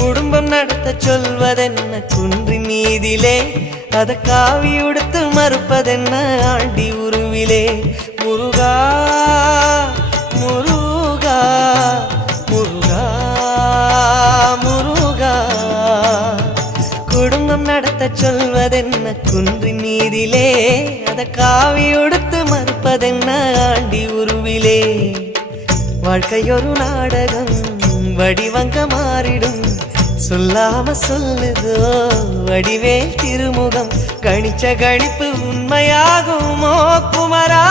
குடும்பம் நடத்த சொல்வதென்ன குன்றின் மீதிலே, அத காவி உடுத்து மறுப்பதென்ன ஆண்டி உருவிலே. முருகா முருகா முருகா முருகா, குடும்பம் நடத்த சொல்வதென்ன குன்றின் மீதிலே, அத காவி உடுத்து மறுப்பதென்ன ஆண்டி உருவிலே. வாழ்க்கையொரு நாடகம் வடிவங்க மாறிடும், சொல்லாம சொல்லுதோ வடிவேல் திருமுகம். கணிச்ச கணிப்பு உண்மையாகுமோ குமரா?